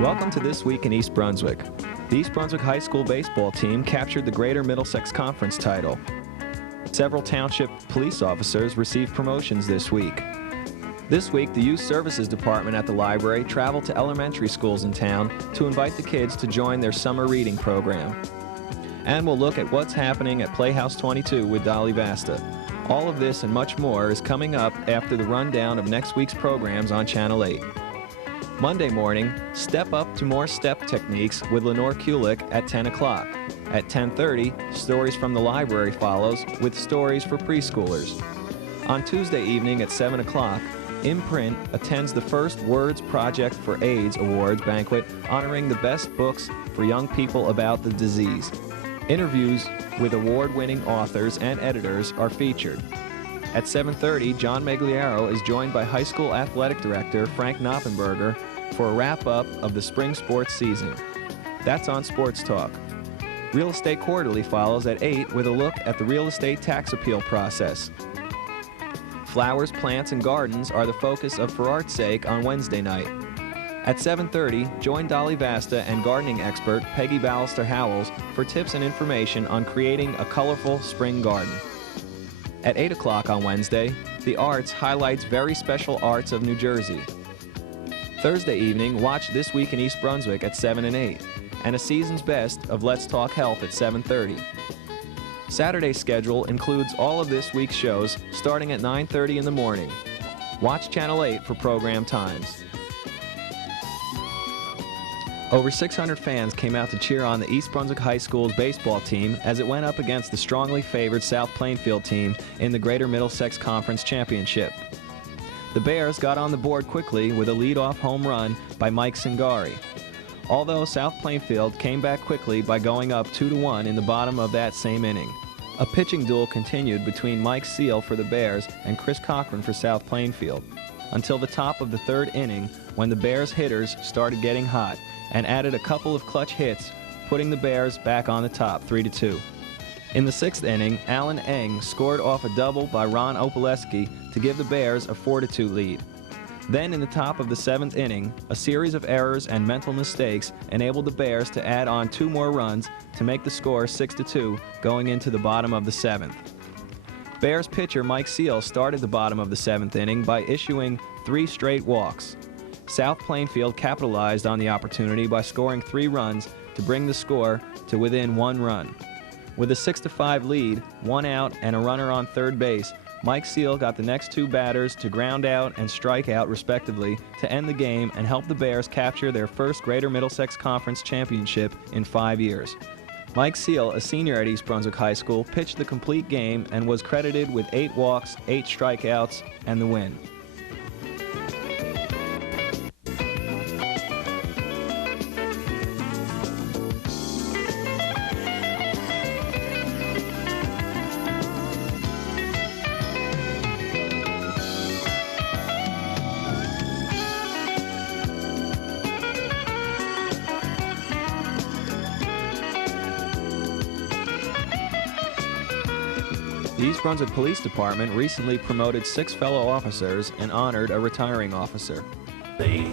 Welcome to This Week in East Brunswick. The East Brunswick High School baseball team captured the Greater Middlesex Conference title. Several township police officers received promotions this week. This week, the Youth Services Department at the library traveled to elementary schools in town to invite the kids to join their summer reading program. And we'll look at what's happening at Playhouse 22 with Dolly Vasta. All of this and much more is coming up after the rundown of next week's programs on Channel 8. Monday morning, Step Up to More Step Techniques with Lenore Kulik at 10 o'clock. At 10:30, Stories from the Library follows with stories for preschoolers. On Tuesday evening at 7 o'clock, Imprint attends the first Words Project for AIDS Awards banquet honoring the best books for young people about the disease. Interviews with award-winning authors and editors are featured. At 7:30, John Megliaro is joined by high school athletic director Frank Knoppenberger for a wrap-up of the spring sports season. That's on Sports Talk. Real Estate Quarterly follows at 8 with a look at the real estate tax appeal process. Flowers, plants, and gardens are the focus of For Art's Sake on Wednesday night. At 7:30, join Dolly Vasta and gardening expert Peggy Ballister-Howells for tips and information on creating a colorful spring garden. At 8 o'clock on Wednesday, The Arts highlights very special arts of New Jersey. Thursday evening, watch This Week in East Brunswick at 7 and 8, and a season's best of Let's Talk Health at 7:30. Saturday's schedule includes all of this week's shows starting at 9:30 in the morning. Watch Channel 8 for program times. Over 600 fans came out to cheer on the East Brunswick High School's baseball team as it went up against the strongly favored South Plainfield team in the Greater Middlesex Conference Championship. The Bears got on the board quickly with a lead-off home run by Mike Singari. Although South Plainfield came back quickly by going up 2-1 in the bottom of that same inning. A pitching duel continued between Mike Seal for the Bears and Chris Cochran for South Plainfield until the top of the third inning when the Bears hitters started getting hot and added a couple of clutch hits, putting the Bears back on the top 3-2. In the sixth inning, Alan Eng scored off a double by Ron Opaleski to give the Bears a 4-2 lead. Then in the top of the seventh inning, a series of errors and mental mistakes enabled the Bears to add on 2 more runs to make the score 6-2 going into the bottom of the seventh. Bears pitcher Mike Seal started the bottom of the seventh inning by issuing 3 straight walks. South Plainfield capitalized on the opportunity by scoring 3 runs to bring the score to within 1 run. With a 6-5 lead, 1 out, and a runner on third base, Mike Seal got the next 2 batters to ground out and strike out respectively to end the game and help the Bears capture their first Greater Middlesex Conference championship in 5 years. Mike Seal, a senior at East Brunswick High School, pitched the complete game and was credited with 8 walks, 8 strikeouts, and the win. The East Brunswick Police Department recently promoted 6 fellow officers and honored a retiring officer. The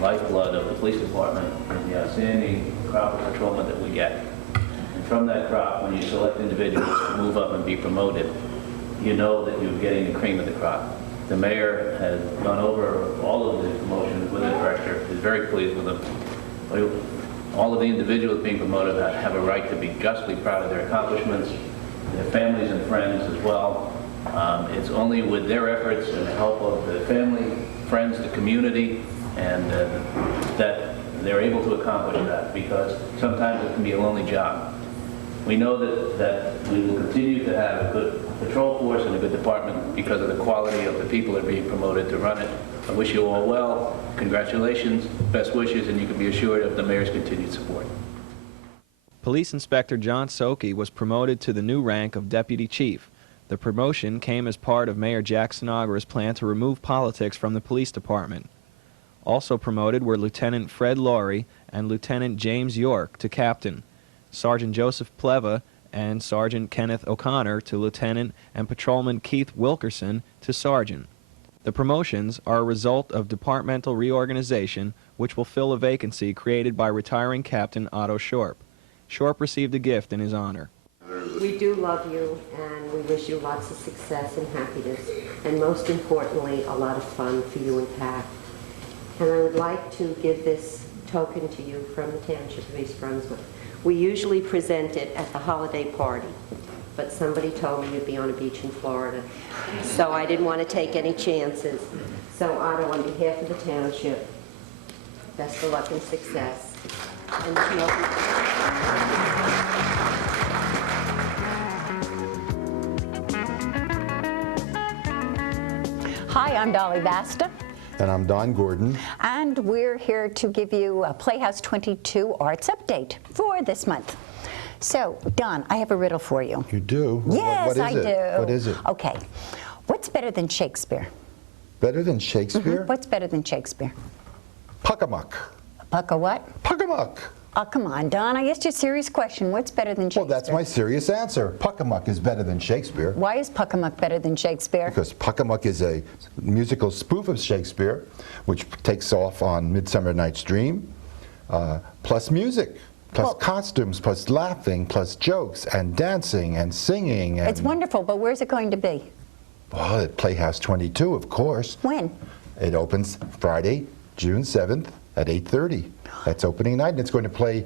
lifeblood of the police department is the outstanding crop of patrolmen that we get. And from that crop, when you select individuals to move up and be promoted, you know that you're getting the cream of the crop. The mayor has gone over all of the promotions with the director, is very pleased with them. All of the individuals being promoted have a right to be justly proud of their accomplishments, their families and friends as well. It's only with their efforts and the help of the family, friends, the community, and that they're able to accomplish that, because sometimes it can be a lonely job. We know that we will continue to have a good patrol force and a good department because of the quality of the people that are being promoted to run it. I wish you all well. Congratulations, best wishes, and you can be assured of the mayor's continued support. Police Inspector John Soki was promoted to the new rank of Deputy Chief. The promotion came as part of Mayor Jack Sinagara's plan to remove politics from the police department. Also promoted were Lieutenant Fred Laurie and Lieutenant James York to Captain, Sergeant Joseph Pleva and Sergeant Kenneth O'Connor to Lieutenant, and Patrolman Keith Wilkerson to Sergeant. The promotions are a result of departmental reorganization which will fill a vacancy created by retiring Captain Otto Shorp. Shorp received a gift in his honor. We do love you, and we wish you lots of success and happiness, and most importantly, a lot of fun for you and Pat. And I would like to give this token to you from the Township of East Brunswick. We usually present it at the holiday party, but somebody told me you'd be on a beach in Florida, so I didn't want to take any chances. So Otto, on behalf of the Township, best of luck and success. And Hi, I'm Dolly Vasta. And I'm Don Gordon. And we're here to give you a Playhouse 22 Arts Update for this month. So, Don, I have a riddle for you. You do? Yes, what is I it? do. What is it? Okay. What's better than Shakespeare? Better than Shakespeare? What's better than Shakespeare? Puckamuck. Puck a what? Puckamuck. Oh, come on, Don. I asked you a serious question. What's better than Shakespeare? Well, that's my serious answer. Puckamuck is better than Shakespeare. Why is Puckamuck better than Shakespeare? Because Puckamuck is a musical spoof of Shakespeare, which takes off on Midsummer Night's Dream, plus music, plus costumes, plus laughing, plus jokes, and dancing, and singing. And It's wonderful, but where's it going to be? well, at Playhouse 22, of course. When? It opens Friday, June 7th at 8:30. That's opening night, and it's going to play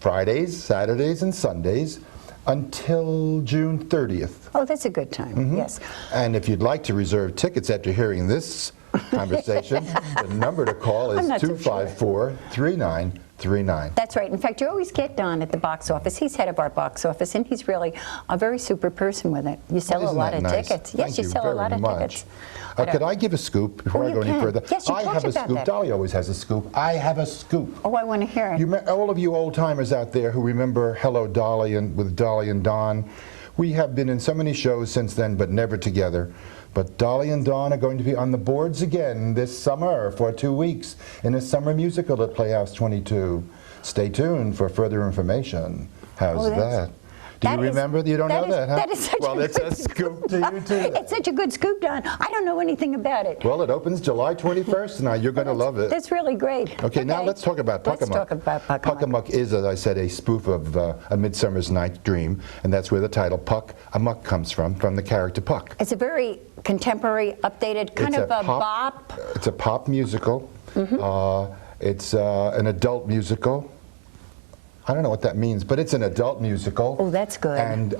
Fridays, Saturdays, and Sundays until June 30th. Oh, that's a good time, yes. And if you'd like to reserve tickets after hearing this conversation, the number to call I'm is not so sure. 254-3939. That's right. In fact, you always get Don at the box office. He's head of our box office, and he's really a very super person with it. You sell a Isn't lot that of nice? tickets. Thank Yes, you you sell a lot very of much. tickets. Could I give a scoop before I you go any can. further? Yes, you I talked have a about scoop. that. Dolly always has a scoop. I have a scoop. Oh, I want to hear it. All of you old-timers out there who remember Hello, Dolly, and with Dolly and Don, we have been in so many shows since then, but never together. But Dolly and Don are going to be on the boards again this summer for 2 weeks in a summer musical at Playhouse 22. Stay tuned for further information. How's that? Do you remember? You don't know that, huh? That is such well, a it's good a scoop to you, too. It's such a good scoop, Don. I don't know anything about it. Well, it opens July 21st. Now, you're going to love it. That's really great. Okay, now let's talk about Puckamuck. Let's talk about Puckamuck. Puckamuck is, as I said, a spoof of A Midsummer's Night's Dream, and that's where the title Puck-a-Muck comes from the character Puck. It's a very contemporary, updated, kind of a bop. It's a pop musical. It's an adult musical. I don't know what that means, but it's an adult musical. Oh, that's good. And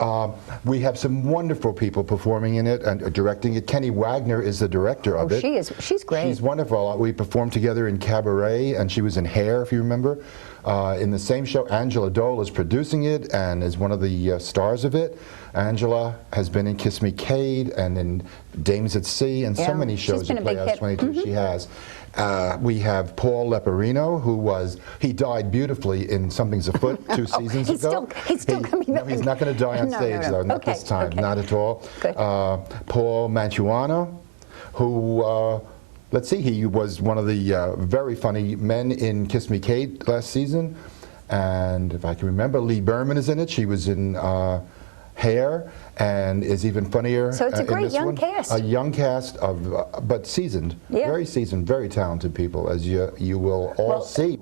we have some wonderful people performing in it and directing it. Kenny Wagner is the director of it. She's great. She's wonderful. We performed together in Cabaret, and she was in Hair, if you remember. In the same show, Angela Dole is producing it and is one of the stars of it. Angela has been in Kiss Me Kate and in Dames at Sea and so many shows at Playhouse 22. She has. We have Paul Leporino, he died beautiful in Something's Afoot 2 seasons ago. He's still coming back. No, he's not going to die on stage, though. Not this time, not at all. Good. Paul Mantuano, who, let's see, he was one of the very funny men in Kiss Me Kate last season. And if I can remember, Lee Berman is in it. She was in Hair and is even funnier. So it's a great young cast. A young cast of, but seasoned, very seasoned, very talented people, as you will all see.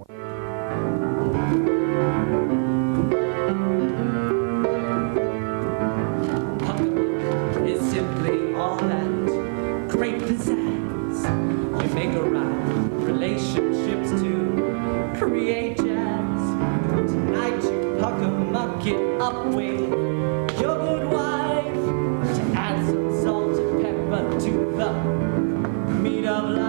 It's simply all that great pizzazz. You make around relationships to create jazz. Tonight you puck-a-muck it up with your good wife to add some salt and pepper to the meat of life.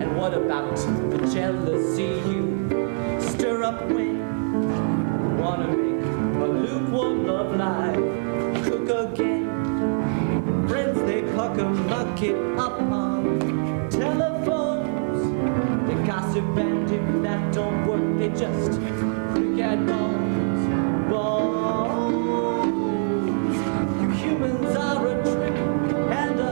And what about the jealousy you stir up when you wanna make a lukewarm love life cook again? Friends, they puck-a-muck it up on telephones. They gossip, and if that don't work, they just look at bones. Bones. You humans are a trick and a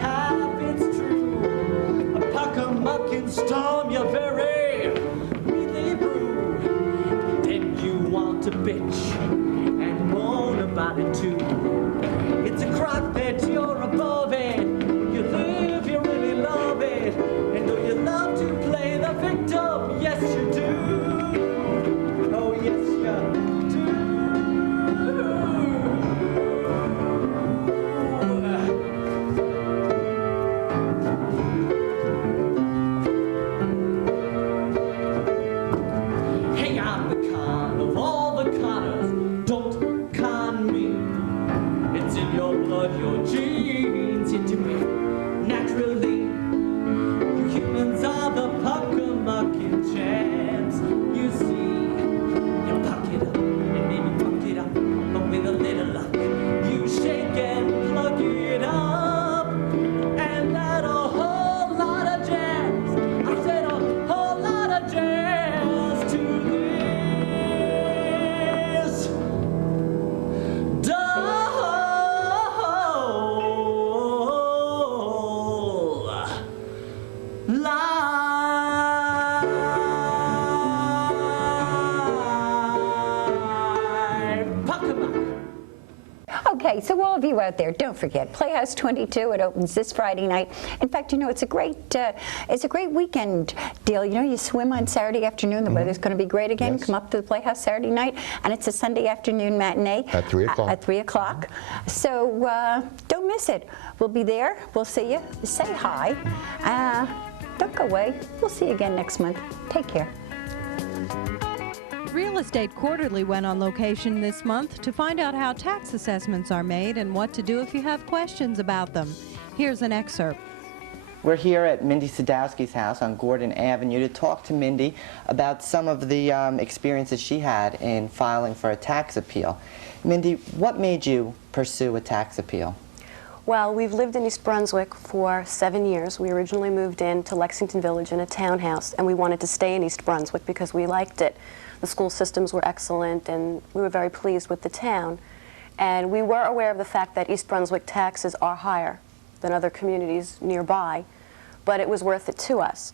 half it's true. A puck-a-mucking storm, you're very meanly brew. Okay, so all of you out there, don't forget Playhouse 22. It opens this Friday night. In fact, you know, it's a great weekend deal. You know, you swim on Saturday afternoon. The weather's going to be great again. Yes. Come up to the Playhouse Saturday night, and it's a Sunday afternoon matinee At 3 o'clock. At 3 o'clock. So don't miss it. We'll be there. We'll see you. Say hi. Don't go away. We'll see you again next month. Take care. Real Estate Quarterly went on location this month to find out how tax assessments are made and what to do if you have questions about them. Here's an excerpt. We're here at Mindy Sadowski's house on Gordon Avenue to talk to Mindy about some of the experiences she had in filing for a tax appeal. Mindy, what made you pursue a tax appeal? Well, we've lived in East Brunswick for 7 years. We originally moved into Lexington Village in a townhouse, and we wanted to stay in East Brunswick because we liked it. The school systems were excellent, and we were very pleased with the town. And we were aware of the fact that East Brunswick taxes are higher than other communities nearby, but it was worth it to us.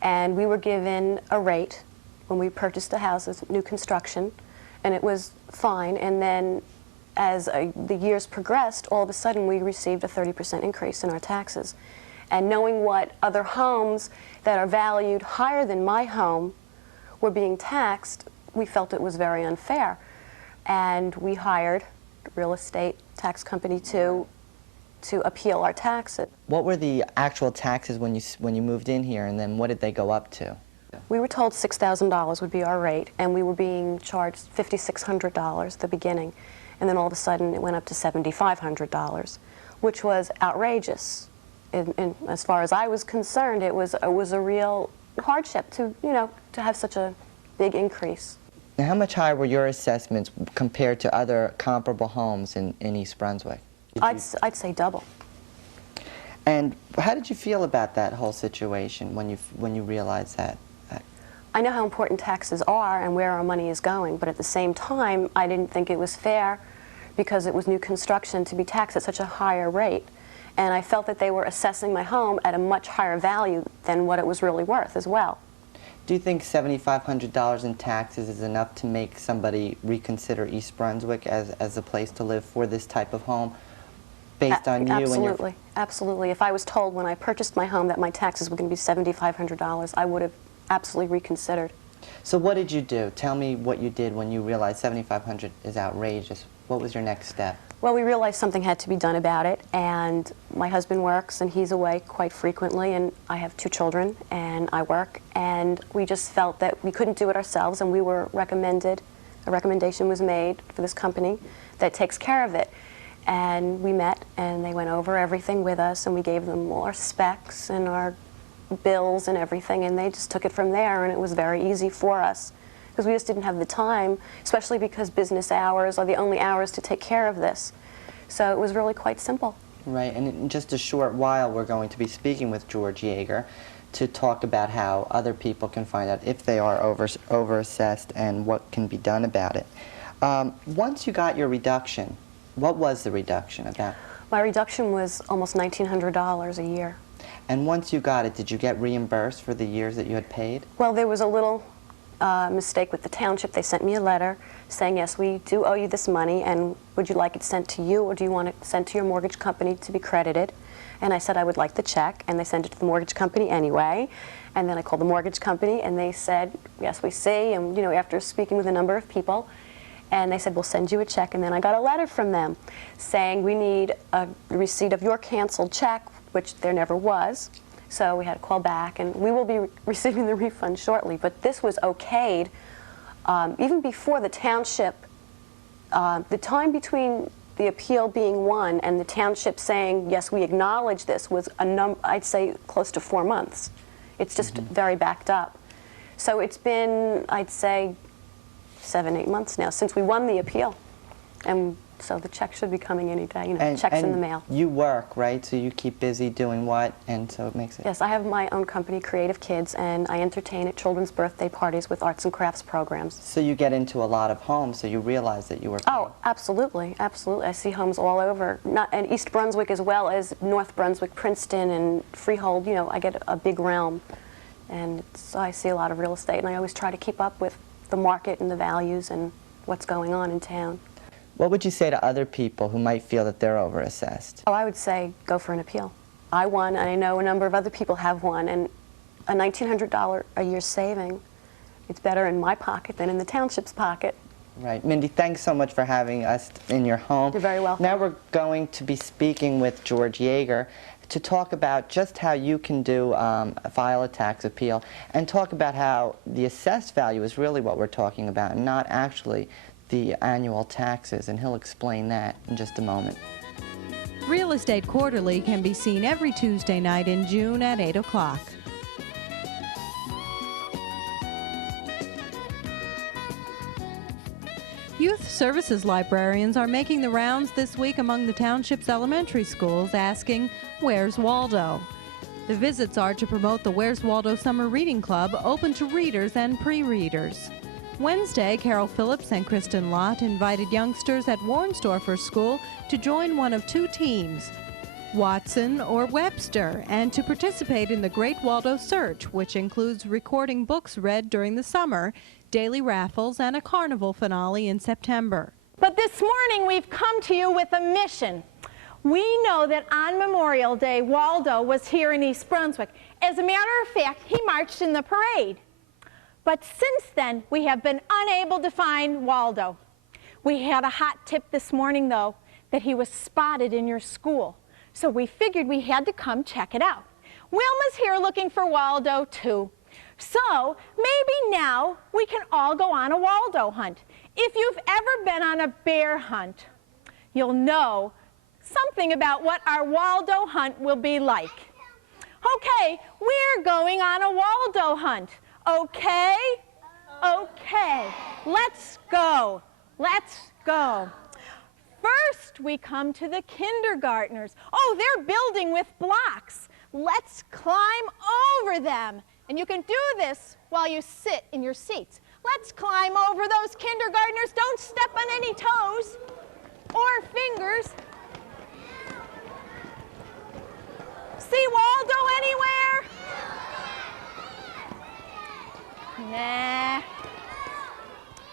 And we were given a rate when we purchased a house as new construction, and it was fine. And then as the years progressed, all of a sudden we received a 30% increase in our taxes. And knowing what other homes that are valued higher than my home were being taxed, we felt it was very unfair. And we hired a real estate tax company to appeal our taxes. What were the actual taxes when you moved in here, and then what did they go up to? We were told $6,000 would be our rate, and we were being charged $5,600 at the beginning. And then all of a sudden it went up to $7,500, which was outrageous. And as far as I was concerned, it was a real hardship to have such a big increase. Now, how much higher were your assessments compared to other comparable homes in East Brunswick? I'd say double. And how did you feel about that whole situation when you realized that? I know how important taxes are and where our money is going, but at the same time, I didn't think it was fair because it was new construction to be taxed at such a higher rate. And I felt that they were assessing my home at a much higher value than what it was really worth as well. Do you think $7,500 in taxes is enough to make somebody reconsider East Brunswick as a place to live for this type of home, based on you and your... Absolutely, absolutely. If I was told when I purchased my home that my taxes were going to be $7,500, I would have absolutely reconsidered. So what did you do? Tell me what you did when you realized $7,500 is outrageous. What was your next step? Well, we realized something had to be done about it, and my husband works and he's away quite frequently, and I have 2 children and I work, and we just felt that we couldn't do it ourselves, and we were recommended, a recommendation was made for this company that takes care of it. And we met and they went over everything with us, and we gave them all our specs and our bills and everything, and they just took it from there, and it was very easy for us because we just didn't have the time, especially because business hours are the only hours to take care of this. So it was really quite simple. Right, and in just a short while we're going to be speaking with George Yeager to talk about how other people can find out if they are overassessed and what can be done about it. Once you got your reduction, what was the reduction about? My reduction was almost $1,900 a year. And once you got it, did you get reimbursed for the years that you had paid? Well, there was a little mistake with the township. They sent me a letter saying, yes, we do owe you this money, and would you like it sent to you, or do you want it sent to your mortgage company to be credited? And I said I would like the check, and they sent it to the mortgage company anyway. And then I called the mortgage company, and they said, yes, we see, and after speaking with a number of people, and they said, we'll send you a check. And then I got a letter from them saying, we need a receipt of your canceled check, which there never was. So we had to call back, and we will be receiving the refund shortly. But this was okayed even before the township. The time between the appeal being won and the township saying, yes, we acknowledge this, was I'd say close to 4 months. It's just very backed up. So it's been, I'd say, 7, 8 months now since we won the appeal. And so the check should be coming any day, checks in the mail. You work, right? So you keep busy doing what? And so it makes it... Yes, I have my own company, Creative Kids, and I entertain at children's birthday parties with arts and crafts programs. So you get into a lot of homes, so you realize that you were paying. Oh, absolutely, absolutely. I see homes all over, and East Brunswick as well as North Brunswick, Princeton, and Freehold. I get a big realm, and so I see a lot of real estate, and I always try to keep up with the market and the values and what's going on in town. What would you say to other people who might feel that they're overassessed? Oh, I would say go for an appeal. I won, and I know a number of other people have won, and a $1,900 a year saving, it's better in my pocket than in the township's pocket. Right. Mindy, thanks so much for having us in your home. You're very welcome. Now we're going to be speaking with George Yeager to talk about just how you can file a tax appeal, and talk about how the assessed value is really what we're talking about, and not actually the annual taxes, and he'll explain that in just a moment. Real Estate Quarterly can be seen every Tuesday night in June at 8 o'clock. Youth Services librarians are making the rounds this week among the township's elementary schools asking, "Where's Waldo?" The visits are to promote the Where's Waldo Summer Reading Club, open to readers and pre-readers. Wednesday, Carol Phillips and Kristen Lott invited youngsters at Warnsdorfer School to join one of two teams, Watson or Webster, and to participate in the Great Waldo Search, which includes recording books read during the summer, daily raffles, and a carnival finale in September. But this morning we've come to you with a mission. We know that on Memorial Day, Waldo was here in East Brunswick. As a matter of fact, he marched in the parade. But since then, we have been unable to find Waldo. We had a hot tip this morning, though, that he was spotted in your school. So we figured we had to come check it out. Wilma's here looking for Waldo, too. So maybe now we can all go on a Waldo hunt. If you've ever been on a bear hunt, you'll know something about what our Waldo hunt will be like. Okay, we're going on a Waldo hunt. Okay? Okay. Let's go. Let's go. First, we come to the kindergartners. Oh, they're building with blocks. Let's climb over them. And you can do this while you sit in your seats. Let's climb over those kindergartners. Don't step on any toes or fingers. See Waldo anywhere? Nah.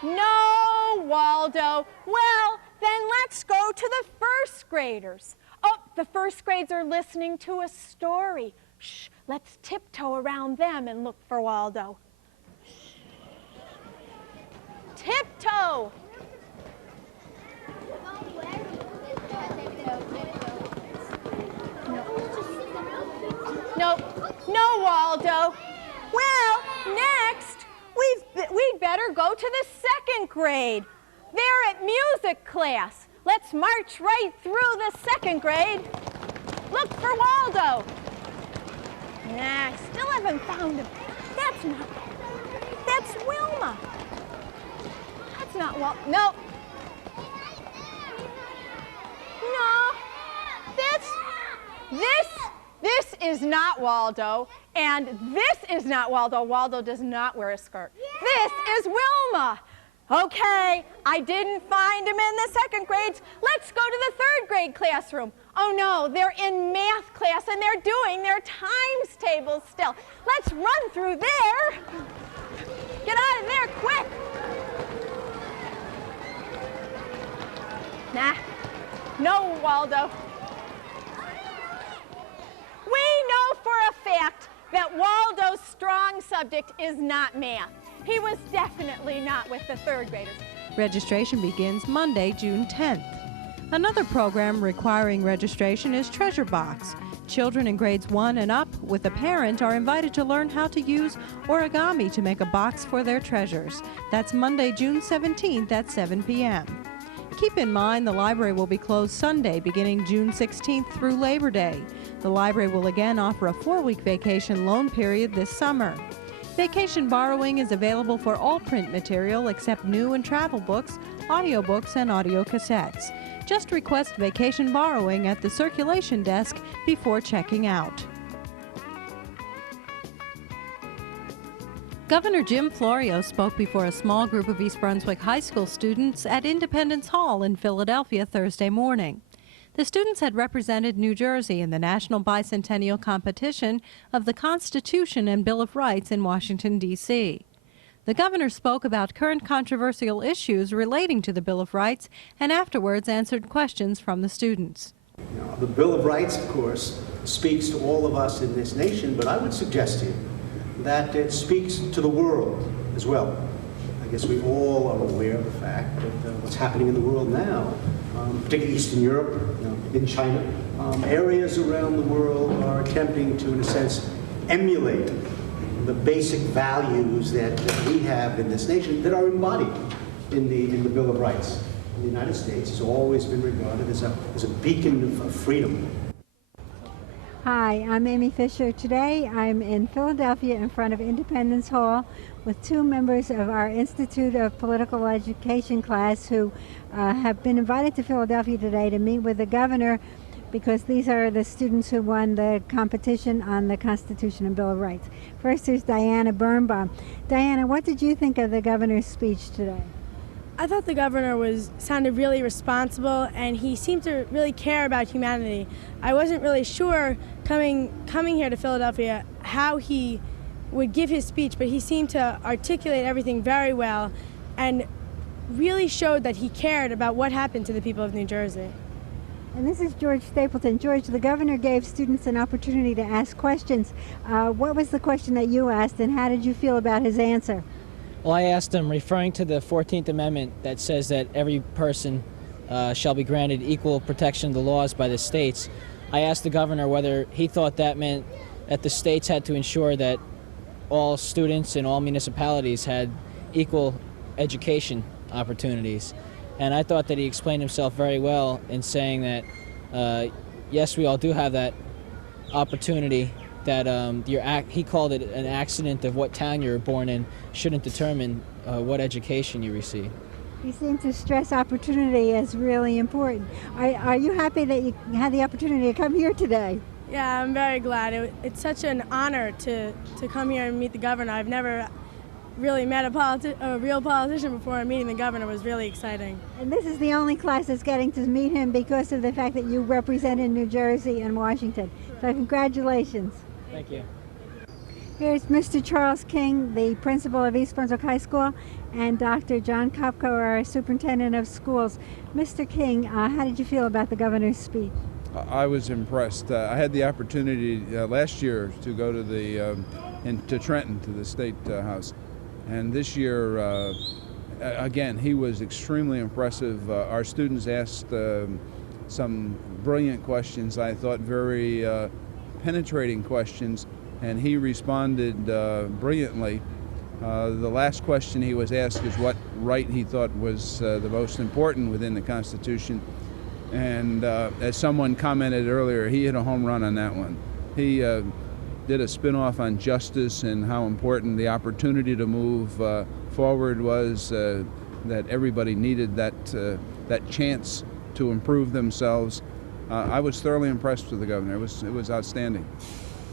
No, Waldo. Well, then let's go to the first graders. Oh, the first grades are listening to a story. Shh, let's tiptoe around them and look for Waldo. Shh. Tiptoe. Nope. No, Waldo. Well, next, we'd better go to the second grade. They're at music class. Let's march right through the second grade. Look for Waldo. Nah, still haven't found him. That's Wilma. That's not Waldo. Nope. No. This is not Waldo, and this is not Waldo. Waldo does not wear a skirt. This is Wilma. Okay, I didn't find him in the second grades. Let's go to the third grade classroom. Oh no, they're in math class and they're doing their times tables still. Let's run through there. Get out of there quick. Nah, no, Waldo. We know for a fact that Waldo's strong subject is not math. He was definitely not with the third graders. Registration begins Monday, June 10th. Another program requiring registration is Treasure Box. Children in grades 1 and up with a parent are invited to learn how to use origami to make a box for their treasures. That's Monday, June 17th at 7 p.m. Keep in mind the library will be closed Sunday beginning June 16th through Labor Day. The library will again offer a 4-week vacation loan period this summer. Vacation borrowing is available for all print material except new and travel books, audiobooks, and audio cassettes. Just request vacation borrowing at the circulation desk before checking out. Governor Jim Florio spoke before a small group of East Brunswick High School students at Independence Hall in Philadelphia Thursday morning. The students had represented New Jersey in the National Bicentennial Competition of the Constitution and Bill of Rights in Washington, D.C. The governor spoke about current controversial issues relating to the Bill of Rights and afterwards answered questions from the students. The Bill of Rights, of course, speaks to all of us in this nation, but I would suggest to you that it speaks to the world as well. I guess we all are aware of the fact that what's happening in the world now, particularly Eastern Europe, in China, areas around the world are attempting to, in a sense, emulate the basic values that we have in this nation that are embodied in the Bill of Rights. The United States has always been regarded as a beacon of freedom. Hi, I'm Amy Fisher. Today I'm in Philadelphia in front of Independence Hall with two members of our Institute of Political Education class who have been invited to Philadelphia today to meet with the governor because these are the students who won the competition on the Constitution and Bill of Rights. First there's Diana Birnbaum. Diana, what did you think of the governor's speech today? I thought the governor sounded really responsible, and he seemed to really care about humanity. I wasn't really sure coming here to Philadelphia how he would give his speech, but he seemed to articulate everything very well and really showed that he cared about what happened to the people of New Jersey. And this is George Stapleton. George, the governor gave students an opportunity to ask questions. What was the question that you asked, and how did you feel about his answer? Well, I asked him, referring to the 14th Amendment that says that every person shall be granted equal protection of the laws by the states, I asked the governor whether he thought that meant that the states had to ensure that all students in all municipalities had equal education opportunities. And I thought that he explained himself very well in saying that, yes, we all do have that opportunity, that he called it an accident of what town you were born in shouldn't determine what education you receive. You seem to stress opportunity as really important. Are you happy that you had the opportunity to come here today? Yeah, I'm very glad. It's such an honor to come here and meet the governor. I've never really met a real politician before, and meeting the governor was really exciting. And this is the only class that's getting to meet him because of the fact that you represented New Jersey and Washington. So congratulations. Thank you. Here's Mr. Charles King, the principal of East Brunswick High School, and Dr. John Kopko, our superintendent of schools. Mr. King, how did you feel about the governor's speech? I was impressed. I had the opportunity last year to go to to Trenton, to the State House. And this year, again, he was extremely impressive. Our students asked some brilliant questions, I thought very penetrating questions, and he responded brilliantly. The last question he was asked is what right he thought was the most important within the Constitution. And as someone commented earlier, he hit a home run on that one. He did a spin-off on justice and how important the opportunity to move forward was, that everybody needed that chance to improve themselves. I was thoroughly impressed with the governor. It was outstanding.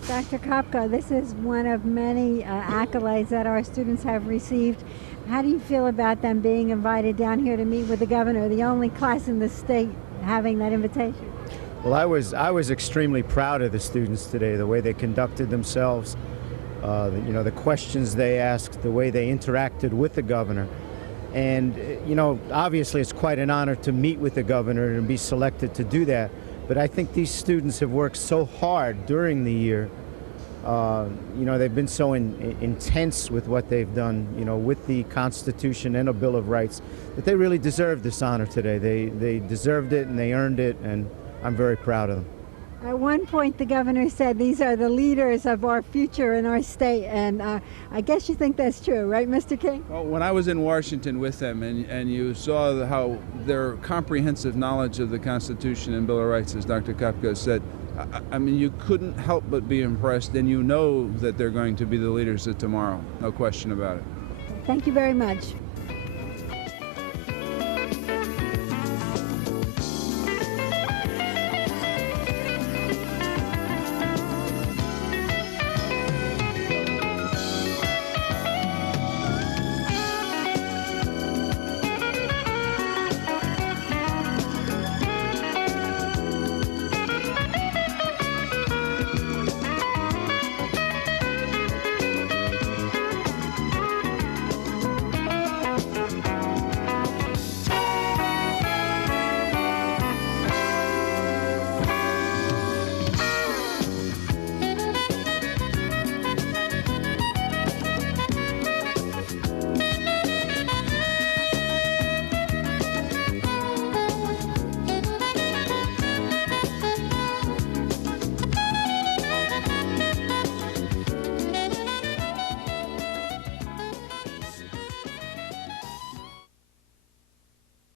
Dr. Kopko, this is one of many accolades that our students have received. How do you feel about them being invited down here to meet with the governor, the only class in the state having that invitation? Well, I was extremely proud of the students today, the way they conducted themselves, the questions they asked, the way they interacted with the governor. And, obviously it's quite an honor to meet with the governor and be selected to do that. But I think these students have worked so hard during the year. They've been so intense with what they've done, with the Constitution and a Bill of Rights, that they really deserve this honor today. They deserved it and they earned it, and I'm very proud of them. At one point, the governor said these are the leaders of our future in our state, and I guess you think that's true, right, Mr. King? Well, when I was in Washington with them, and you saw how their comprehensive knowledge of the Constitution and Bill of Rights, as Dr. Kopko said, I mean, you couldn't help but be impressed, and you know that they're going to be the leaders of tomorrow, no question about it. Thank you very much.